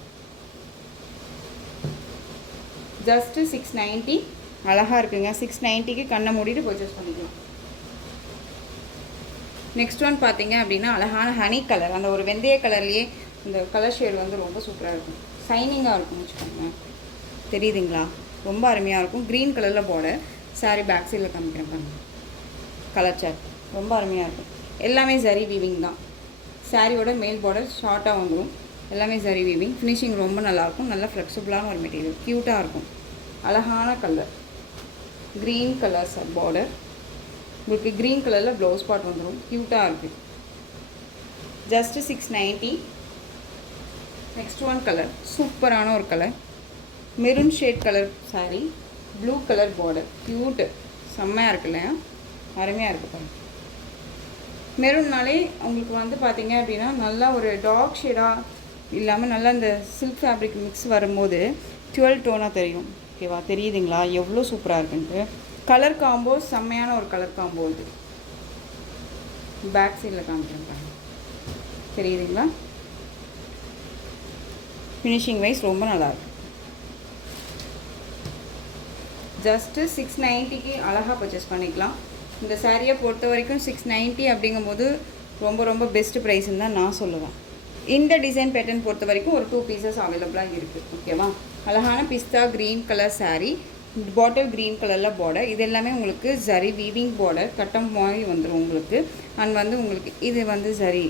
ஜஸ்ட்டு 690. அழகாக இருக்குங்க. 690க்கு கண்ணை மூடிட்டு பர்ச்சேஸ் பண்ணிக்கலாம். நெக்ஸ்ட் ஒன் பார்த்தீங்க அப்படின்னா அழகான ஹனி கலர், அந்த ஒரு வெந்தய கலர்லேயே இந்த கலர் ஷேடு வந்து ரொம்ப சூப்பராக இருக்கும், ஷைனிங்காக இருக்கும் வச்சுக்கோங்க. தெரியுதுங்களா? ரொம்ப அருமையாக இருக்கும். க்ரீன் கலரில் பார்டர். சாரீ பேக் சைடில் காமிக்கிறேன் பாருங்கள். கலர் சார்ட் ரொம்ப அருமையாக இருக்கும். எல்லாமே சரி வீவிங் தான். சாரியோட மேல் பார்டர் ஷார்ட்டாக வந்துடும். எல்லாமே சரி வீவிங். ஃபினிஷிங் ரொம்ப நல்லாயிருக்கும். நல்லா ஃப்ளெக்சிபிளான ஒரு மெட்டீரியல், க்யூட்டாக இருக்கும். அழகான colour green colour sir border. உங்களுக்கு க்ரீன் கலரில் ப்ளவுஸ் பார்ட் வந்துடும், க்யூட்டாக இருக்குது. ஜஸ்ட்டு 690. நெக்ஸ்ட் ஒன் கலர் சூப்பரான ஒரு colour, maroon shade colour sari, blue colour border, cute, செம்மையாக இருக்கு இல்லையா? அருமையாக இருக்குது பாருங்கள். மெரூன்னாலே உங்களுக்கு வந்து பார்த்தீங்க அப்படின்னா நல்லா ஒரு டார்க் ஷேடாக இல்லாமல் நல்லா இந்த சில்க் ஃபேப்ரிக் மிக்ஸ் வரும்போது 12 டோனாக தெரியும். ஓகேவா? தெரியுதுங்களா எவ்வளோ சூப்பராக இருக்குன்ட்டு? கலர் காம்போ செம்மையான ஒரு கலர் காம்போ இது. பேக் சைடில் காமிக்கிறேன் பாருங்க, தெரியுதுங்களா? ஃபினிஷிங் வைஸ் ரொம்ப நல்லாயிருக்கு. ஜஸ்ட்டு 690க்கு அழகாக பர்ச்சேஸ் பண்ணிக்கலாம். இந்த சாரியை பொறுத்த வரைக்கும் 690 அப்படிங்கும்போது ரொம்ப ரொம்ப பெஸ்ட்டு ப்ரைஸ்ன்னு தான் நான் சொல்லுவேன். இந்த டிசைன் பேட்டர்ன் பொறுத்த வரைக்கும் ஒரு 2 பீசஸ் அவைலபிளாக இருக்குது. ஓகேவா? அழகான பிஸ்தா green colour sari, bottle green கலரில் பார்டர். இது எல்லாமே உங்களுக்கு சரி வீவிங் பார்டர், கட்டம் மாதிரி வந்துடும் உங்களுக்கு. அண்ட் வந்து உங்களுக்கு இது வந்து சரி,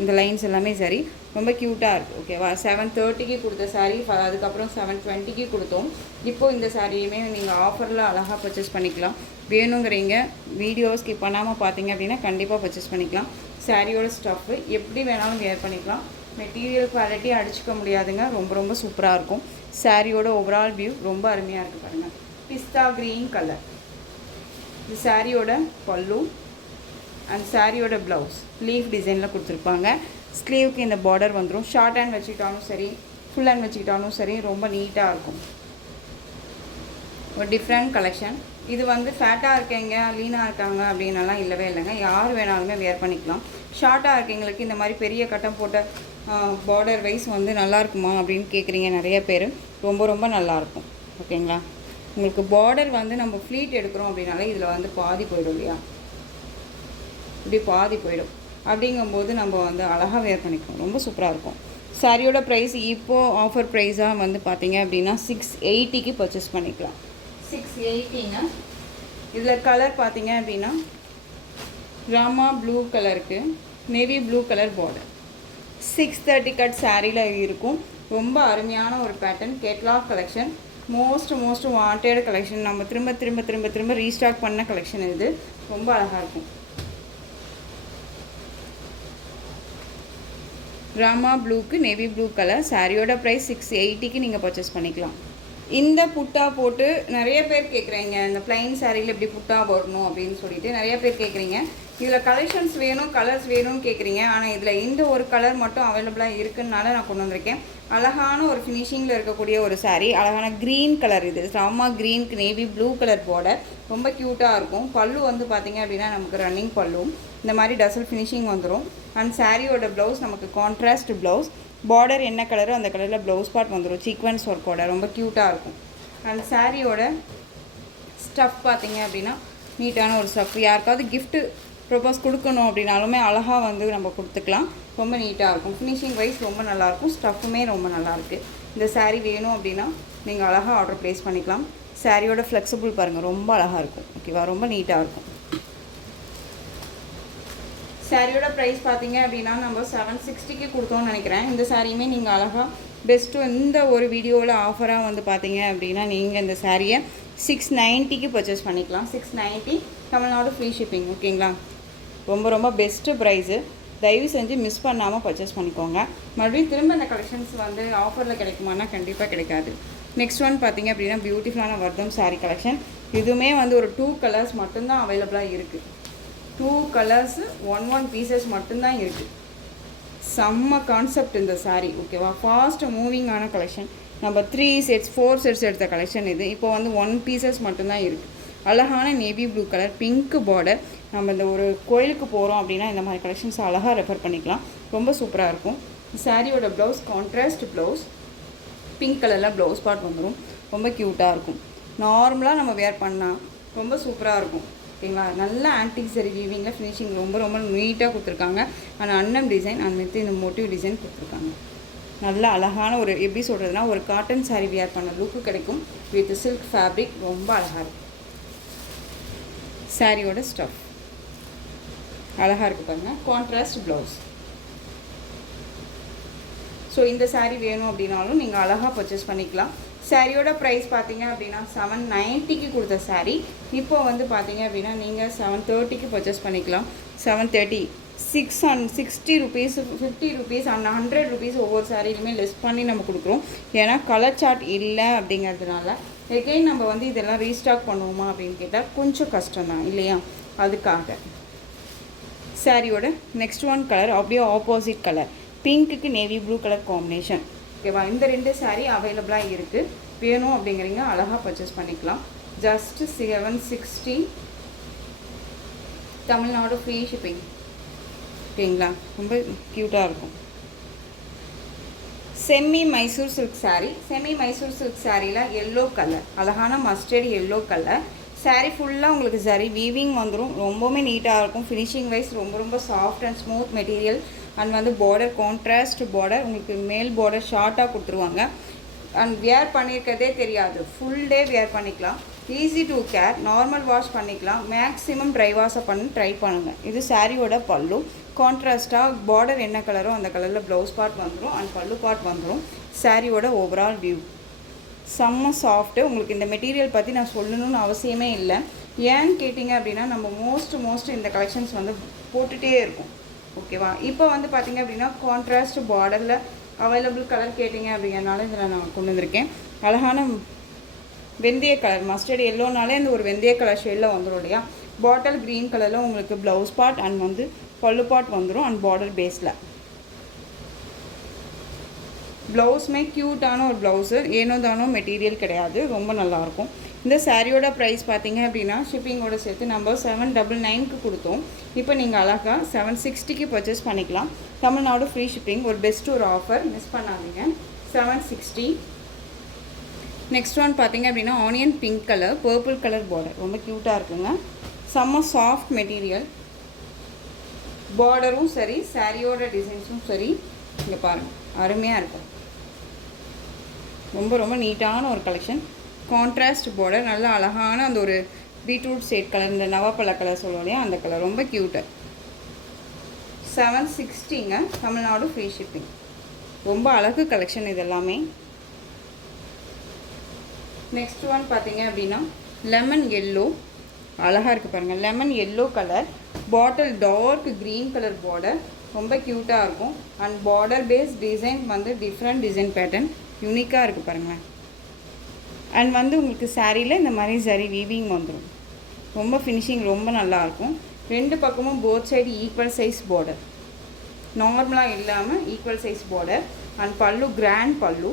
இந்த லைன்ஸ் எல்லாமே சரி, ரொம்ப க்யூட்டாக இருக்குது. ஓகேவா? 730க்கு கொடுத்த சாரீ, அதுக்கப்புறம் 720க்கு கொடுத்தோம். இப்போது இந்த சாரியுமே நீங்கள் ஆஃபரில் அழகாக பர்ச்சேஸ் பண்ணிக்கலாம். வேணுங்கிறீங்க வீடியோ ஸ்கிப் பண்ணாமல் பார்த்தீங்க அப்படின்னா கண்டிப்பாக பர்ச்சேஸ் பண்ணிக்கலாம். சாரியோட ஸ்டஃப்பு எப்படி வேணாலும் வேர் பண்ணிக்கலாம். மெட்டீரியல் குவாலிட்டி அடிச்சுக்க முடியாதுங்க, ரொம்ப ரொம்ப சூப்பராக இருக்கும். சாரியோட ஓவரால் வியூ ரொம்ப அருமையாக இருக்குது பாருங்கள். பிஸ்தா க்ரீன் கலர் இது சாரியோட பல்லு அண்ட் சாரியோட ப்ளவுஸ் லீஃப் டிசைனில் கொடுத்துருப்பாங்க. ஸ்லீவுக்கு இந்த பார்டர் வந்துடும். ஷார்ட் ஹேண்ட் வச்சுக்கிட்டாலும் சரி, ஃபுல் ஹேண்ட் வச்சுக்கிட்டாலும் சரி, ரொம்ப நீட்டாக இருக்கும். ஒரு டிஃப்ரெண்ட் கலெக்ஷன். இது வந்து ஃபேட்டாக இருக்கீங்க, லீனாக இருக்காங்க அப்படின்னலாம் இல்லவே இல்லைங்க, யார் வேணாலுமே வேர் பண்ணிக்கலாம். ஷார்ட்டாக இருக்கீங்களுக்கு இந்த மாதிரி பெரிய கட்டம் போட்ட பார்டர் வைஸ் வந்து நல்லாயிருக்குமா அப்படின்னு கேட்குறீங்க நிறைய பேர். ரொம்ப ரொம்ப நல்லாயிருக்கும். ஓகேங்களா? உங்களுக்கு பார்டர் வந்து நம்ம ஃப்ளீட் எடுக்கிறோம் அப்படின்னாலே இதில் வந்து பாதி போயிடும் இல்லையா? இப்படி பாதி போயிடும். அப்படிங்கும்போது நம்ம வந்து அழகாக வேர் பண்ணிக்கலாம், ரொம்ப சூப்பராக இருக்கும். சாரியோட ப்ரைஸ் இப்போது ஆஃபர் ப்ரைஸாக வந்து பார்த்தீங்க அப்படின்னா 680க்கு பர்ச்சேஸ் பண்ணிக்கலாம். 680ங்க. இதில் கலர் பார்த்தீங்க அப்படின்னா ராமா ப்ளூ கலருக்கு navy blue colour border 630 cut சாரியில் இருக்கும். ரொம்ப அருமையான ஒரு pattern, catalogue collection, most wanted collection. நம்ம திரும்ப ரீஸ்டாக் பண்ண கலெக்ஷன் இது. ரொம்ப அழகாக இருக்கும். ராமா ப்ளூக்கு நேவி ப்ளூ கலர். சாரியோட ப்ரைஸ் 680க்கு நீங்கள் பர்ச்சேஸ் பண்ணிக்கலாம். இந்த புட்டா போட்டு நிறைய பேர் கேட்குறீங்க, இந்த ப்ளைன் சாரியில் எப்படி புட்டா வரணும் அப்படின்னு சொல்லிட்டு நிறைய பேர் கேட்குறீங்க. இதில் கலெக்ஷன்ஸ் வேணும், கலர்ஸ் வேணும்னு கேட்குறீங்க. ஆனால் இதில் இந்த ஒரு கலர் மட்டும் அவைலபிளாக இருக்குதுனால நான் கொண்டு வந்திருக்கேன். அழகான ஒரு ஃபினிஷிங்கில் இருக்கக்கூடிய ஒரு சாரீ, அழகான க்ரீன் கலர். இது ராமா க்ரீனுக்கு நேவி ப்ளூ கலர் பார்டர், ரொம்ப க்யூட்டாக இருக்கும். பல்லு வந்து பார்த்திங்க அப்படின்னா நமக்கு ரன்னிங் பல்லு இந்த மாதிரி டசல் ஃபினிஷிங் வந்துடும். அண்ட் சாரியோட ப்ளவுஸ் நமக்கு கான்ட்ராஸ்ட் ப்ளவுஸ், பார்டர் என்ன கலரோ அந்த கலரில் ப்ளவுஸ் பார்ட் வந்துடும். சீக்வன்ஸ் ஒர்க்கோட ரொம்ப க்யூட்டாக இருக்கும். அண்ட் சாரியோட ஸ்டஃப் பார்த்திங்க அப்படின்னா நீட்டான ஒரு ஸ்டஃப். யாருக்காவது கிஃப்ட்டு ப்ரொப்போஸ் கொடுக்கணும் அப்படின்னாலுமே அழகாக வந்து நம்ம கொடுத்துக்கலாம். ரொம்ப நீட்டாக இருக்கும். ஃபினிஷிங் வைஸ் ரொம்ப நல்லாயிருக்கும். ஸ்டஃப்புமே ரொம்ப நல்லாயிருக்கு. இந்த சாரீ வேணும் அப்படின்னா நீங்கள் அழகாக ஆர்டர் ப்ளேஸ் பண்ணிக்கலாம். சாரியோட ஃப்ளெக்சிபிள் பாருங்கள், ரொம்ப அழகாக இருக்கும். ஓகேவா? ரொம்ப நீட்டாக இருக்கும். சாரியோட ப்ரைஸ் பார்த்தீங்க அப்படின்னா நம்ம 760க்கு கொடுத்தோம்னு நினைக்கிறேன். இந்த சாரியுமே நீங்கள் அழகாக பெஸ்ட்டு இந்த ஒரு வீடியோவில் ஆஃபராக வந்து பார்த்தீங்க அப்படின்னா நீங்கள் இந்த சாரியை 690க்கு பர்ச்சேஸ் பண்ணிக்கலாம். 690 தமிழ்நாடு ஃப்ரீ ஷிப்பிங். ஓகேங்களா? ரொம்ப ரொம்ப பெஸ்ட்டு ப்ரைஸு. தயவு செஞ்சு மிஸ் பண்ணாமல் பர்ச்சேஸ் பண்ணிக்கோங்க. மறுபடியும் திரும்ப இந்த கலெக்ஷன்ஸ் வந்து ஆஃபரில் கிடைக்குமானா கண்டிப்பாக கிடைக்காது. நெக்ஸ்ட் ஒன் பார்த்திங்க அப்படின்னா பியூட்டிஃபுல்லான வர்தம் சாரீ கலெக்ஷன். இதுவுமே வந்து ஒரு 2 கலர்ஸ் மட்டும்தான் அவைலபிளாக இருக்குது. 2 கலர்ஸு 1 பீசஸ் மட்டும்தான் இருக்குது. செம்ம கான்செப்ட் இந்த சாரீ. ஓகேவா? ஃபாஸ்ட் மூவிங்கான கலெக்ஷன். நம்ம 3 செட்ஸ் 4 செட்ஸ் எடுத்த கலெக்ஷன் இது. இப்போ வந்து 1 பீசஸ் மட்டும்தான் இருக்குது. அழகான navy blue colour pink border. நம்ம இந்த ஒரு கோயிலுக்கு போகிறோம் அப்படின்னா இந்த மாதிரி கலெக்ஷன்ஸ் அழகாக ரெஃபர் பண்ணிக்கலாம். ரொம்ப சூப்பராக இருக்கும். சாரியோட ப்ளவுஸ் கான்ட்ராஸ்ட் ப்ளவுஸ், பிங்க் கலரில் ப்ளவுஸ் பார்ட் வந்துடும். ரொம்ப க்யூட்டாக இருக்கும். நார்மலாக நம்ம வேர் பண்ணால் ரொம்ப சூப்பராக இருக்கும். ஓகேங்களா? நல்ல ஆன்டிக் சரி வீவிங்கில் ஃபினிஷிங் ரொம்ப ரொம்ப நீட்டாக கொடுத்துருக்காங்க. ஆனால் அன்னம் டிசைன் அந்த மாதிரி இந்த மோட்டிவ் டிசைன் கொடுத்துருக்காங்க. நல்ல அழகான ஒரு எப்படி சொல்கிறதுனா ஒரு காட்டன் சாரீ வியர் பண்ண லுக்கு கிடைக்கும். வித் சில்க் ஃபேப்ரிக் ரொம்ப அழகாக இருக்கும். சாரியோட ஸ்டஃப் அழகாக இருக்குது பாருங்கள். Contrast blouse. ஸோ இந்த சாரீ வேணும் அப்படின்னாலும் நீங்கள் அழகாக பர்ச்சேஸ் பண்ணிக்கலாம். சாரியோட ப்ரைஸ் பார்த்தீங்க அப்படின்னா 790க்கு கொடுத்த சாரீ இப்போ வந்து பார்த்தீங்க அப்படின்னா நீங்கள் 730க்கு பர்ச்சேஸ் பண்ணிக்கலாம். 730 660 rupees 50 rupees அண்ட் 100 rupees ஒவ்வொரு சாரியிலுமே லெஸ் பண்ணி நம்ம கொடுக்குறோம். ஏன்னா கலர் சார்ட் இல்லை அப்படிங்கிறதுனால எகைன் நம்ம வந்து இதெல்லாம் ரீஸ்டாக் பண்ணுவோமா அப்படின்னு கேட்டால் கொஞ்சம் கஷ்டம்தான் இல்லையா? அதுக்காக சாரியோட நெக்ஸ்ட் ஒன் கலர் அப்படியே ஆப்போசிட் கலர், பிங்க்குக்கு நேவி ப்ளூ கலர் காம்பினேஷன். ஓகேவா? இந்த 2 சாரீ அவைலபிளாக இருக்குது. வேணும் அப்படிங்கிறீங்க அழகாக பர்ச்சேஸ் பண்ணிக்கலாம். Just 760 Tamil Nadu free shipping. ஓகேங்களா? ரொம்ப க்யூட்டாக இருக்கும். Semi Mysore silk sari. Semi Mysore silk சாரியில் எல்லோ கலர், அழகான மஸ்டர்ட் எல்லோ கலர். சாரீ ஃபுல்லாக உங்களுக்கு சரி வீவிங் வந்துடும். ரொம்பவுமே நீட்டாக இருக்கும். ஃபினிஷிங் வைஸ் ரொம்ப ரொம்ப soft and smooth material. And வந்து பார்டர் கான்ட்ராஸ்ட் பார்டர். உங்களுக்கு மேல் பார்டர் ஷார்ட்டாக கொடுத்துருவாங்க. அண்ட் வியர் பண்ணியிருக்கதே தெரியாது. ஃபுல் டே வியர் பண்ணிக்கலாம். Easy to care. Normal wash பண்ணிக்கலாம். மேக்ஸிமம் ட்ரை வாஷை பண்ணி ட்ரை பண்ணுங்கள். இது சாரியோட பல்லு. கான்ட்ராஸ்ட்டாக பார்டர் என்ன கலரோ அந்த கலரில் ப்ளவுஸ் பார்ட் வந்துடும் அண்ட் பல்லு பார்ட் வந்துடும். சாரியோட ஓவரால் வியூ செம்ம சாஃப்ட்டு. உங்களுக்கு இந்த மெட்டீரியல் பற்றி நான் சொல்லணும்னு அவசியமே இல்லை. ஏன்னு கேட்டிங்க அப்படின்னா நம்ம மோஸ்ட் இந்த கலெக்ஷன்ஸ் வந்து போட்டுகிட்டே இருக்கும். ஓகேவா? இப்போ வந்து பார்த்திங்க அப்படின்னா கான்ட்ராஸ்ட் பார்டரில் அவைலபிள் கலர் கேட்டிங்க அப்படிங்கிறனால இதில் நான் கொண்டு வந்திருக்கேன். அழகான வெந்தய கலர் மஸ்டர்ட் எல்லோனாலே அந்த ஒரு வெந்தய கலர் ஷேடில் வந்துடும் இல்லையா? பாட்டில் க்ரீன் கலரில் உங்களுக்கு ப்ளவுஸ் பார்ட் அண்ட் வந்து பல்லு பார்ட் வந்துடும் அண்ட் பார்டர் பேஸில். ப்ளவுஸுமே க்யூட்டான ஒரு ப்ளவுஸு. ஏனோ தானோ மெட்டீரியல் கிடையாது. ரொம்ப நல்லாயிருக்கும். இந்த சாரியோட ப்ரைஸ் பார்த்தீங்க அப்படின்னா ஷிப்பிங்கோட சேர்த்து நம்ம 799க்கு கொடுத்தோம். இப்போ நீங்கள் அழகாக 760க்கு பர்ச்சேஸ் பண்ணிக்கலாம். Tamil Nadu free shipping. ஒரு பெஸ்ட் ஒரு ஆஃபர், மிஸ் பண்ணாதீங்க. 760. நெக்ஸ்ட் ஒன் பார்த்தீங்க அப்படின்னா onion pink colour purple colour border. ரொம்ப க்யூட்டாக இருக்குங்க. செம்ம சாஃப்ட் மெட்டீரியல். பார்டரும் சரி சாரியோட டிசைன்ஸும் சரி இங்கே பாருங்கள் அருமையாக இருக்கும். ரொம்ப ரொம்ப நீட்டான ஒரு கலெக்ஷன். கான்ட்ராஸ்ட் பார்டர், நல்ல அழகான அந்த ஒரு பீட்ரூட் ஷேட் கலர், இந்த நவாப்பழ கலர் சொல்லுவோம் இல்லையா அந்த கலர். ரொம்ப க்யூட்டு. 760ங்க. Tamil Nadu free shipping. ரொம்ப அழகு கலெக்ஷன் இது எல்லாமே. நெக்ஸ்ட் ஒன் பார்த்தீங்க அப்படின்னா லெமன் எல்லோ. அழகாக இருக்குது பாருங்கள். Lemon yellow colour bottle dark green colour border. ரொம்ப க்யூட்டாக இருக்கும். அண்ட் பார்டர் பேஸ் டிசைன் வந்து டிஃப்ரெண்ட் டிசைன் பேட்டர்ன் யூனிக்காக இருக்குது பாருங்களேன். அண்ட் வந்து உங்களுக்கு சாரியில் இந்த மாதிரி சரி வீவிங் வந்துடும். ரொம்ப ஃபினிஷிங் ரொம்ப நல்லாயிருக்கும். 2 பக்கமும் both side equal size border, நார்மலாக இல்லாமல் ஈக்குவல் சைஸ் பார்டர். அண்ட் பல்லு கிராண்ட் பல்லு.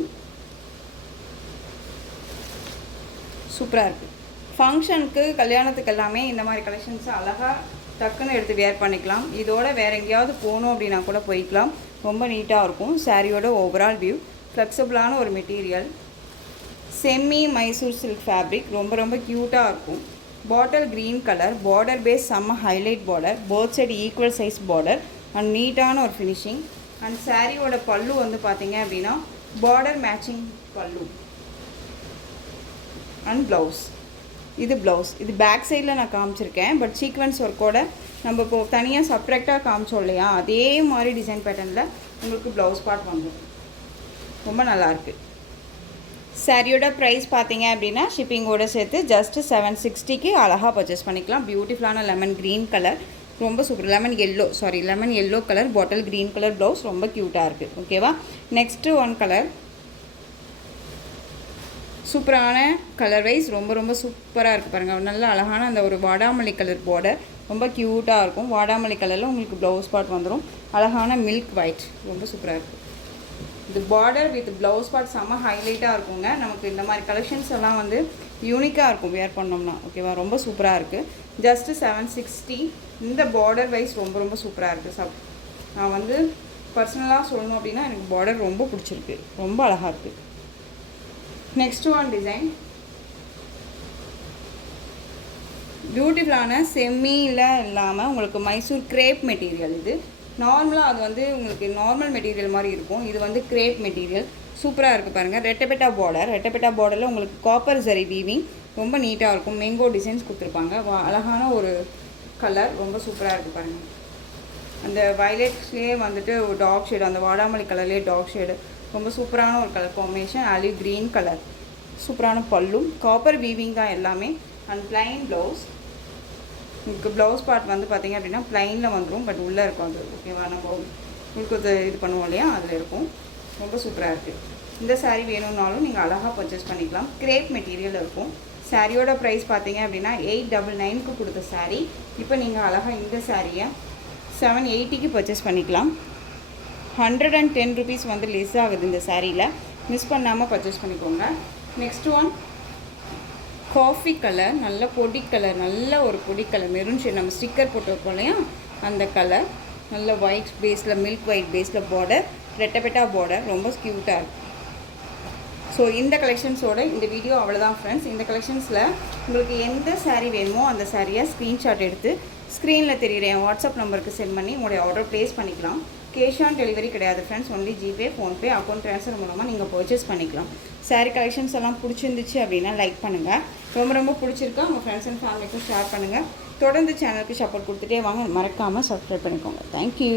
சூப்பராக இருக்குது. ஃபங்க்ஷனுக்கு கல்யாணத்துக்கு எல்லாமே இந்த மாதிரி கலெக்ஷன்ஸை அழகாக டக்குன்னு எடுத்து வேர் பண்ணிக்கலாம். இதோட வேறு எங்கேயாவது போகணும் அப்படின்னா கூட போய்க்கலாம். ரொம்ப நீட்டாக இருக்கும். சாரியோட ஓவரால் வியூ. ஃப்ளெக்சிபிளான ஒரு material. Semi Mysore silk fabric. ரொம்ப ரொம்ப க்யூட்டாக இருக்கும். Bottle green colour border base செம்ம highlight border. Both side equal size border and நீட்டான ஒரு ஃபினிஷிங். அண்ட் சாரியோட பல்லு வந்து பார்த்தீங்க அப்படின்னா பார்டர் மேட்சிங் பல்லு அண்ட் ப்ளவுஸ். இது ப்ளவுஸ். இது பேக் சைடில் நான் காமிச்சிருக்கேன். பட் சீக்வன்ஸ் ஒர்க்கோட நம்ம இப்போது தனியாக செப்ரேட்டாக காமிச்சோம் இல்லையா அதே மாதிரி டிசைன் பேட்டர்னில் உங்களுக்கு ப்ளவுஸ் பார்ட் வந்துடும். ரொம்ப நல்லாயிருக்கு. சாரியோட ப்ரைஸ் பார்த்தீங்க அப்படின்னா ஷிப்பிங்கோட சேர்த்து ஜஸ்ட் 760க்கு அழகாக பர்ச்சேஸ் பண்ணிக்கலாம். பியூட்டிஃபுல்லான லெமன் க்ரீன் கலர். ரொம்ப சூப்பர். லெமன் எல்லோ கலர் பாட்டில் க்ரீன் கலர் ப்ளவுஸ். ரொம்ப க்யூட்டாக இருக்குது. ஓகேவா? நெக்ஸ்ட்டு ஒன் கலர் சூப்பரான கலர் வைஸ் ரொம்ப ரொம்ப சூப்பராக இருக்குது பாருங்கள். நல்ல அழகான அந்த ஒரு வாடாமல்லி கலர் பார்டர். ரொம்ப க்யூட்டாக இருக்கும். வாடாமல்லி கலரில் உங்களுக்கு ப்ளவுஸ் பார்ட் வந்துடும். அழகான மில்க் ஒயிட். ரொம்ப சூப்பராக இருக்குது. இது பார்டர் வித் ப்ளவுஸ் பார்ட் செம்ம ஹைலைட்டாக இருக்குங்க. நமக்கு இந்த மாதிரி கலெக்ஷன்ஸ் எல்லாம் வந்து யூனிக்காக இருக்கும் வேர் பண்ணோம்னா. ஓகேவா, ரொம்ப சூப்பராக இருக்குது. ஜஸ்ட்டு 760. இந்த பார்டர் வைஸ் ரொம்ப ரொம்ப சூப்பராக இருக்குது. நான் வந்து பர்சனலாக சொல்லணும் அப்படின்னா எனக்கு பார்டர் ரொம்ப பிடிச்சிருக்கு, ரொம்ப அழகாக இருக்குது. நெக்ஸ்ட் ஒன் டிசைன் பியூட்டிஃபுல்லான செம்மியில் இல்லாமல் உங்களுக்கு மைசூர் கிரேப் மெட்டீரியல். இது நார்மலாக அது வந்து உங்களுக்கு நார்மல் மெட்டீரியல் மாதிரி இருக்கும். இது வந்து கிரேப் மெட்டீரியல் சூப்பராக இருக்குது பாருங்கள். ரெட்டபெட்டா பார்டரில் உங்களுக்கு காப்பர் ஜரி வீவிங் ரொம்ப நீட்டாக இருக்கும். மேங்கோ டிசைன்ஸ் கொடுத்துருப்பாங்க. அழகான ஒரு கலர், ரொம்ப சூப்பராக இருக்குது பாருங்கள். அந்த வயலட்ஸ்லேயே வந்துட்டு ஒரு டார்க் ஷேடு, அந்த வாடாமல்லி கலர்லேயே டார்க் ஷேடு, ரொம்ப சூப்பரான ஒரு colour combination. Olive green colour, சூப்பரான பல்லும், காப்பர் வீவிங் தான் எல்லாமே. And plain blouse. உங்களுக்கு ப்ளவுஸ் பார்ட் வந்து பார்த்திங்க அப்படின்னா ப்ளைனில் வந்துடும், பட் உள்ளே இருக்கும் அது. ஓகேவா, நம்ம உங்களுக்கு இது பண்ணுவோம் இல்லையா, அதில் இருக்கும். ரொம்ப சூப்பராக இருக்குது. இந்த சாரீ வேணும்னாலும் நீங்கள் அழகாக பர்ச்சேஸ் பண்ணிக்கலாம். கிரேப் மெட்டீரியல் இருக்கும். சாரியோட ப்ரைஸ் பார்த்தீங்க அப்படின்னா 899க்கு கொடுத்த சாரீ இப்போ நீங்கள் அழகாக இந்த சாரியை 780க்கு பர்ச்சேஸ் பண்ணிக்கலாம். 110 ருபீஸ் வந்து லெஸ் ஆகுது இந்த சாரியில். மிஸ் பண்ணாமல் பர்ச்சேஸ் பண்ணிக்கோங்க. நெக்ஸ்ட் ஒன் காஃபி கலர், நல்ல பொடி கலர், நல்ல ஒரு பொடி கலர், மெரூன் ஷேட், நம்ம ஸ்டிக்கர் போட்டு வைப்போம் இல்லையா அந்த கலர். நல்ல ஒயிட் பேஸில், மில்க் ஒயிட் பேஸில் பார்டர், ரெட்டபெட்டா பார்டர், ரொம்ப க்யூட்டாக இருக்குது. ஸோ இந்த கலெக்ஷன்ஸோட இந்த வீடியோ அவ்வளோதான் ஃப்ரெண்ட்ஸ். இந்த கலெக்ஷன்ஸில் உங்களுக்கு எந்த சாரீ வேணுமோ அந்த சாரியை ஸ்க்ரீன்ஷாட் எடுத்து ஸ்க்ரீனில் தெரியுற என் வாட்ஸ்அப் நம்பருக்கு சென்ட் பண்ணி உங்களுடைய ஆர்டர் ப்ளேஸ் பண்ணிக்கலாம். கேஷ் ஆன் டெலிவரி கிடையாது friends, only GPay, PhonePe, account transfer மூலமாக நீங்கள் பர்ச்சேஸ் பண்ணிக்கலாம். சாரீ கலெக்ஷன்ஸ் எல்லாம் பிடிச்சிருந்துச்சு அப்படின்னா லைக் பண்ணுங்கள். ரொம்ப ரொம்ப பிடிச்சிருக்கா உங்கள் ஃப்ரெண்ட்ஸ் அண்ட் ஃபேமிலிக்கும் ஷேர் பண்ணுங்கள். தொடர்ந்து சேனலுக்கு சப்போர்ட் கொடுத்துட்டே வாங்க. மறக்காமல் சப்ஸ்கிரைப் பண்ணிக்கோங்க. தேங்க்யூ.